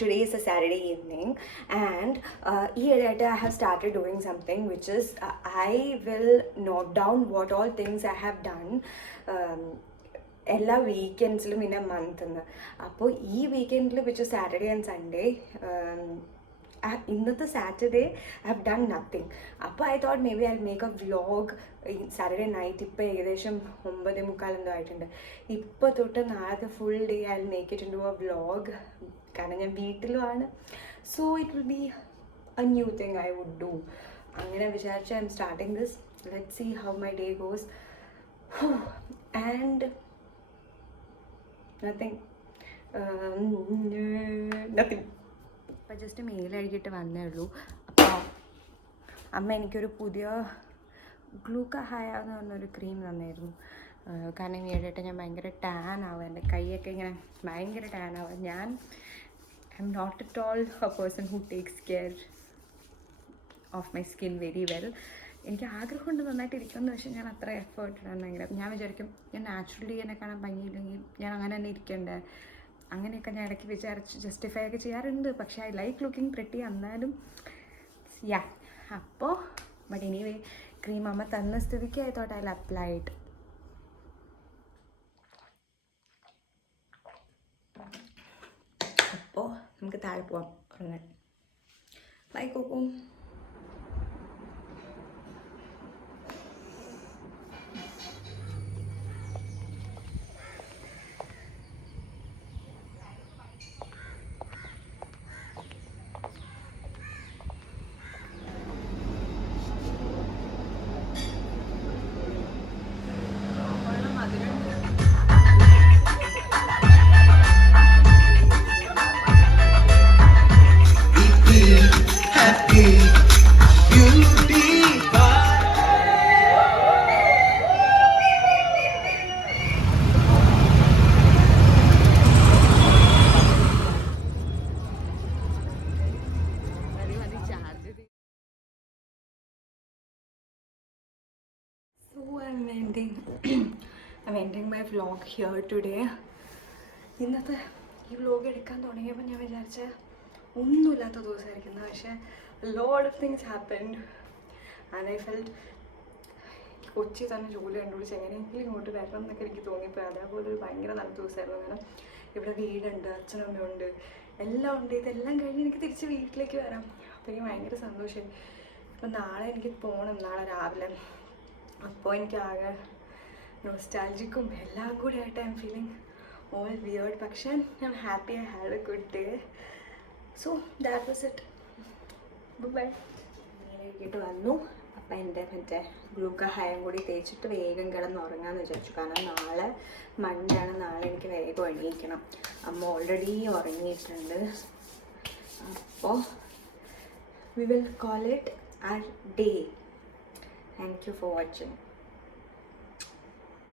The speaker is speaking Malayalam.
today is a Saturday evening, and I have started doing something which is I will note down what all things I have done എല്ലാ വീക്കെൻഡ്സിലും ഇൻ എ മന്ത് എന്ന്. അപ്പോൾ ഈ വീക്കെൻഡിൽ വിച്ച് സാറ്റർഡേ ആൻഡ് സൺഡേ, ഇന്നത്തെ Saturday I have done nothing. അപ്പോൾ I thought may be I make a vlog Saturday night. ഇപ്പോൾ ഏകദേശം 9:45 എന്തോ ആയിട്ടുണ്ട്. ഇപ്പോൾ തൊട്ട് നാളത്തെ full day I will make it into a vlog. കാരണം ഞാൻ വീട്ടിലുമാണ്. So it will be a new thing I would do. അങ്ങനെ വിചാരിച്ച I am starting this. Let see how my day goes. And nothing. അപ്പോൾ ജസ്റ്റ് മെയിൽ എഴുതിയിട്ട് വന്നേ ഉള്ളൂ. അപ്പോൾ അമ്മ എനിക്കൊരു പുതിയ ഗ്ലൂക്ക ഹായ എന്ന് പറഞ്ഞൊരു ക്രീം തന്നായിരുന്നു. കാരണം ഈയിടെയായിട്ട് ഞാൻ ഭയങ്കര ടാൻ ആവുക, എൻ്റെ കൈയൊക്കെ ഇങ്ങനെ ഭയങ്കര ടാൻ ആവുക. ഞാൻ I am not at all a person who takes care of my skin very well. എനിക്ക് ആഗ്രഹമുണ്ട് നന്നായിട്ട് ഇരിക്കുമെന്ന്, പക്ഷേ ഞാൻ അത്ര എഫേർട്ട് ഇടാൻ ഞാൻ വിചാരിക്കും ഞാൻ നാച്ചുറലി എന്നെ കാണാൻ ഭംഗിയില്ലെങ്കിൽ ഞാൻ അങ്ങനെ തന്നെ ഇരിക്കണ്ടേ, അങ്ങനെയൊക്കെ ഞാൻ ഇടയ്ക്ക് വിചാരിച്ച് ജസ്റ്റിഫൈ ഒക്കെ ചെയ്യാറുണ്ട്. പക്ഷേ ഐ ലൈക്ക് ലുക്കിംഗ് പ്രിറ്റി. എന്നാലും യാ. അപ്പോൾ ബട്ട് എനിവേ ക്രീം അമ്മ തന്ന സ്ഥിതിക്ക് I thought I will apply it. അപ്പോൾ നമുക്ക് താഴെ പോവാം ഉറങ്ങാൻ. By കോക്കും. I'm ending my vlog here today. ഇന്നത്തെ ഈ വ്ലോഗ് എടുക്കാൻ തുടങ്ങിയപ്പോൾ ഞാൻ വിചാരിച്ച ഒന്നുമില്ലാത്ത ദിവസമായിരിക്കുന്നത്. പക്ഷേ load of things happened and I felt Kochi തന്നെ ജോലി കണ്ടുപിടിച്ച് എങ്ങനെയെങ്കിലും ഇങ്ങോട്ട് വരണം എന്നൊക്കെ എനിക്ക് തോന്നിയപ്പോൾ അതേപോലെ ഒരു ഭയങ്കര നല്ല ദിവസമായിരുന്നു. കാരണം ഇവിടെ വീടുണ്ട്, അച്ഛനമ്മയുണ്ട്, എല്ലാം ഉണ്ട്. ഇതെല്ലാം കഴിഞ്ഞ് എനിക്ക് തിരിച്ച് വീട്ടിലേക്ക് വരാം. അപ്പോൾ എനിക്ക് ഭയങ്കര സന്തോഷമായി. അപ്പോൾ നാളെ എനിക്ക് പോകണം, നാളെ രാവിലെ. അപ്പോൾ എനിക്ക് ആകെ നൊസ്റ്റാൾജിക്കും എല്ലാം കൂടി ആയിട്ട് I am feeling all weird. പക്ഷേ I am happy, I had a good day. So that was it. Bye. ഇങ്ങനെ എഴുതിയിട്ട് വന്നു. അപ്പം എൻ്റെ മറ്റേ ഗ്ലൂക്ക ഹയം കൂടി തേച്ചിട്ട് വേഗം കിടന്ന് ഉറങ്ങാമെന്ന് വിചാരിച്ചു. കാരണം നാളെ മൺഡേ ആണ്, നാളെ എനിക്ക് വേഗം എണീക്കണം. അമ്മ ഓൾറെഡി ഉറങ്ങിയിട്ടുണ്ട്. അപ്പോൾ we will call it our day. Thank you for watching.